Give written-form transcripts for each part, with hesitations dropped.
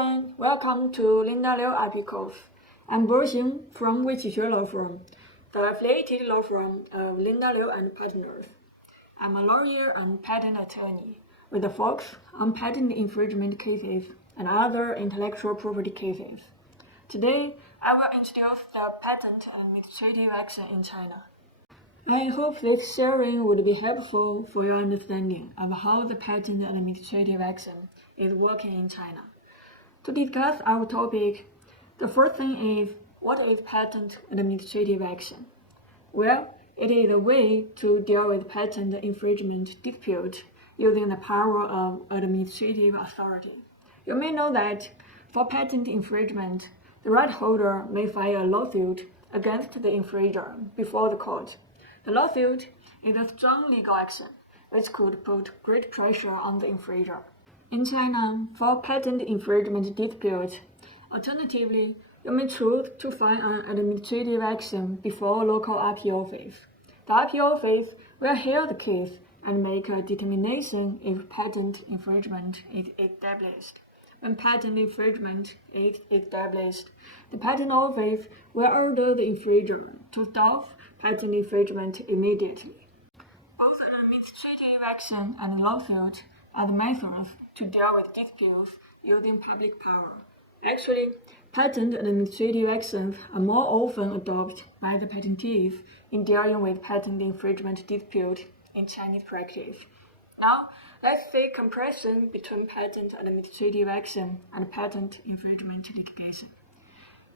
everyone, welcome to Linda Liu IP course. I'm Boxing from Weiqi Law Firm, the affiliated law firm of Linda Liu and Partners. I'm a lawyer and patent attorney with a focus on patent infringement cases and other intellectual property cases. Today, I will introduce the patent administrative action in China. I hope this sharing would be helpful for your understanding of how the patent administrative action is working in China. To discuss our topic, the first thing is, what is patent administrative action? Well, it is a way to deal with patent infringement dispute using the power of administrative authority. You may know that for patent infringement, the right holder may file a lawsuit against the infringer before the court. The lawsuit is a strong legal action, which could put great pressure on the infringer. In China, for patent infringement dispute, alternatively, you may choose to file an administrative action before a local appeal office. The appeal office will hear the case and make a determination if patent infringement is established. When patent infringement is established, the patent office will order the infringer to stop patent infringement immediately. Both administrative action and lawsuit are the methods to deal with disputes using public power. Actually, patent administrative actions are more often adopted by the patentees in dealing with patent infringement dispute in Chinese practice. Now, let's see comparison between patent administrative action and patent infringement litigation.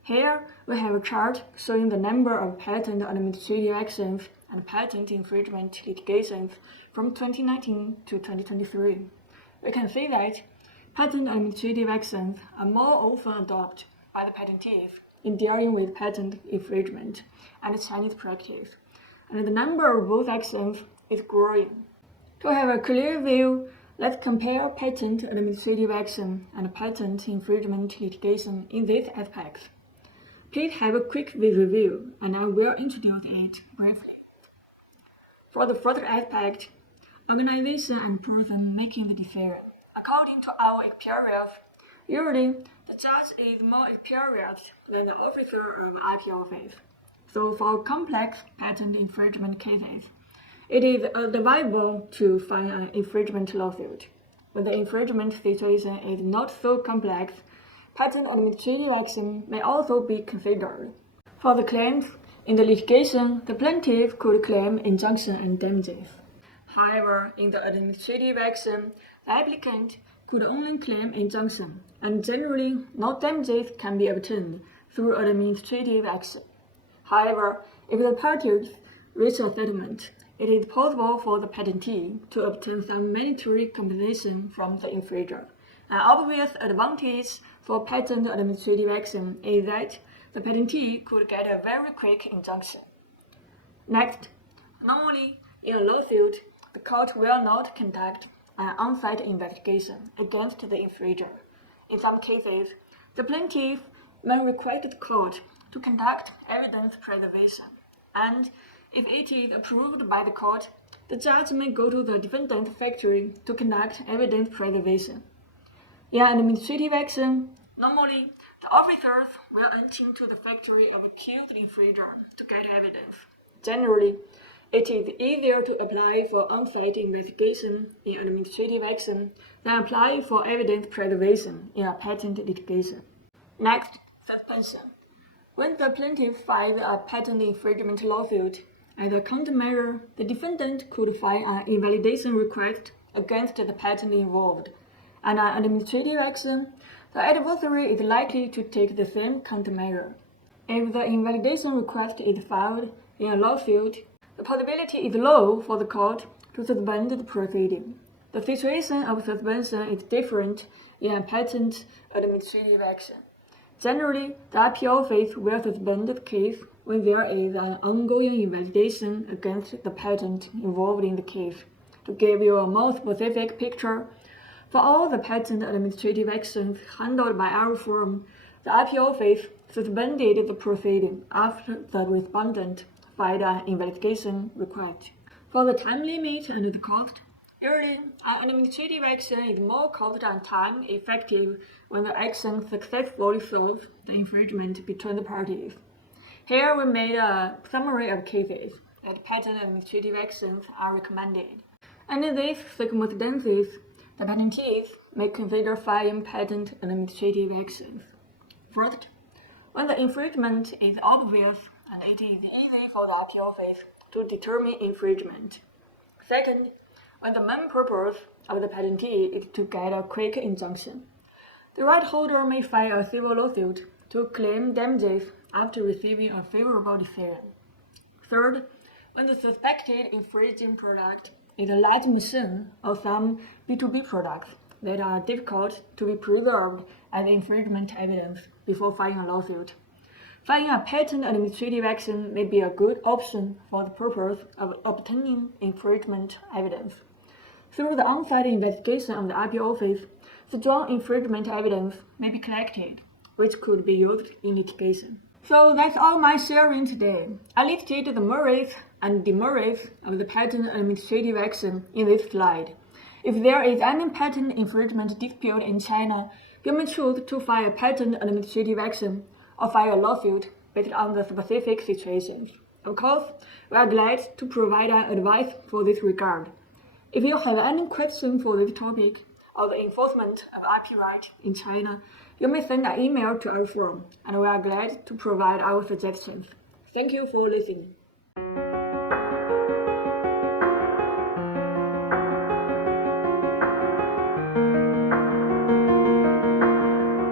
Here, we have a chart showing the number of patent administrative actions and patent infringement litigations from 2019 to 2023. We can see that patent administrative actions are more often adopted by the patentees in dealing with patent infringement and Chinese practice, and the number of both actions is growing. To have a clear view, let's compare patent administrative action and patent infringement litigation in these aspects. Please have a quick review, and I will introduce it briefly. For the first aspect, organization and person making the decision. According to our experience, usually the judge is more experienced than the officer of appeal office. So for complex patent infringement cases, it is advisable to file an infringement lawsuit. When the infringement situation is not so complex, patent administrative action may also be considered. For the claims in the litigation, the plaintiff could claim injunction and damages. However, in the administrative action, the applicant could only claim injunction, and generally no damages can be obtained through administrative action. However, if the parties reach a settlement, it is possible for the patentee to obtain some monetary compensation from the infringer. An obvious advantage for patent administrative action is that the patentee could get a very quick injunction. Next, normally in a lawsuit, the court will not conduct an on-site investigation against the infringer. In some cases, the plaintiff may request the court to conduct evidence preservation, and if it is approved by the court, the judge may go to the defendant's factory to conduct evidence preservation. In administrative action, normally the officers will enter into the factory of accused infringer to get evidence. Generally, it is easier to apply for on-site investigation in administrative action than apply for evidence preservation in a patent litigation. Next, suspension. When the plaintiff files a patent infringement lawsuit, as a countermeasure, the defendant could file an invalidation request against the patent involved. And an administrative action, the adversary is likely to take the same countermeasure. If the invalidation request is filed in a lawsuit, the possibility is low for the court to suspend the proceeding. The situation of suspension is different in a patent administrative action. Generally, the appeal office will suspend the case when there is an ongoing investigation against the patent involved in the case. To give you a more specific picture, for all the patent administrative actions handled by our firm, the appeal office suspended the proceeding after the respondent filed an investigation request. For the time limit and the cost, Usually, an administrative action is more cost and time effective when the action successfully solves the infringement between the parties. Here we made a summary of cases that patent administrative actions are recommended. Under these circumstances, the patentees may consider filing patent administrative actions. First, when the infringement is obvious and it is easy for the appeal office to determine infringement. Second, when the main purpose of the patentee is to get a quick injunction. The right holder may file a civil lawsuit to claim damages after receiving a favorable decision. Third, when the suspected infringing product is a large machine or some B2B products that are difficult to be preserved as infringement evidence before filing a lawsuit. Filing a patent administrative action may be a good option for the purpose of obtaining infringement evidence. Through the on-site investigation of the appeal office, strong infringement evidence may be collected, which could be used in litigation. So that's all my sharing today. I listed the merits and demerits of the patent administrative action in this slide. If there is any patent infringement dispute in China, you may choose to file a patent administrative action or file a lawsuit based on the specific situations. Of course, we are glad to provide advice for this regard. If you have any question for this topic or the enforcement of IP right in China, you may send an email to our firm, and we are glad to provide our suggestions. Thank you for listening.